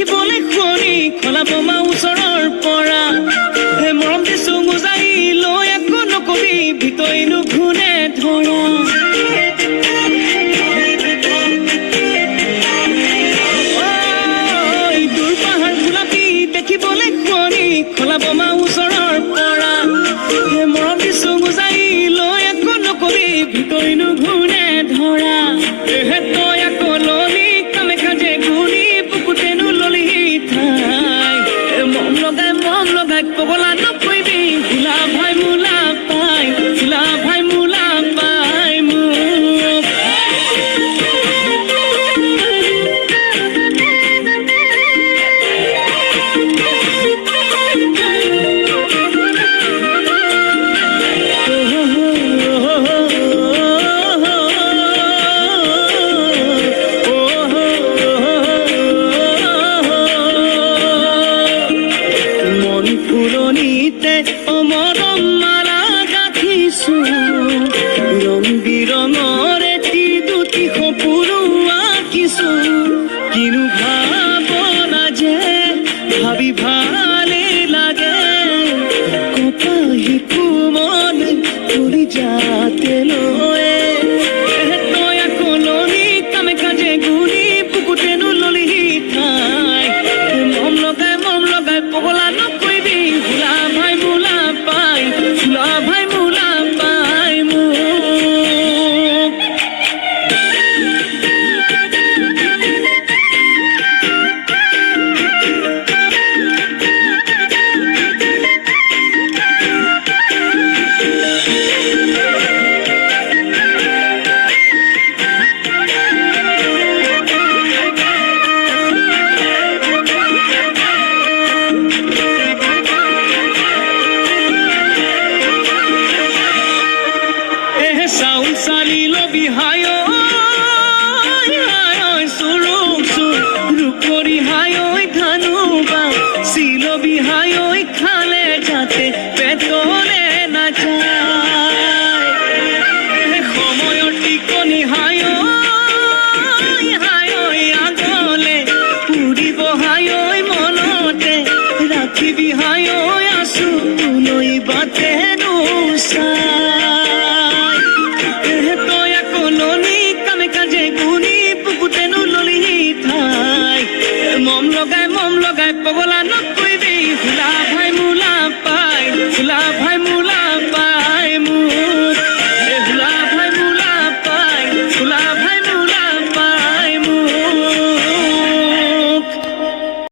দেখিবলৈ শুৱনি খলা বোমা ওচৰৰ পৰা মৰম দিছো মুজাই লৈ একো নকবি ভিতৰিনো ঘূনে ধৰা দূৰ পাহাৰ গোলাপী দেখিবলৈ শুৱনি খলা বোমা ওচৰৰ পৰা মৰম দিছো মুজাই লৈ একো নকবি ভিতৰিনো ঘূনে ধৰা তই আকৌ ললি কামে কাজে ঘূৰি বুকুতেনো ললি ঠাই মন লগাই কবলা নকৰিবি ভোলা ভাই মোলা পাই ভোলা ভাই মোলা পাই মোক ফুলনিতে অমৰম মালা গাঁঠিছো ৰং বিৰঙৰ এটি দুটি সপোনো আঁকিছো কিনো ভাৱনা যে ভাবি ভালে লাগে কপাহি কোমল ফুলি যাতে লয়ে তই আকৌ ললি কামে কাজে ঘূৰি বুকুতেনো ললি ঠাই মৰম লগাই পগলা নকৰিবি ভোলা ভাই মোলা পাই ভোলা ভাই মোলা পাই মোক চাউল চালি লবি হায় রূপরি হায় ধানু বা শিলবি হায় খালে যাতে পেটলে না যায় সময়ৰ টিকনি হায়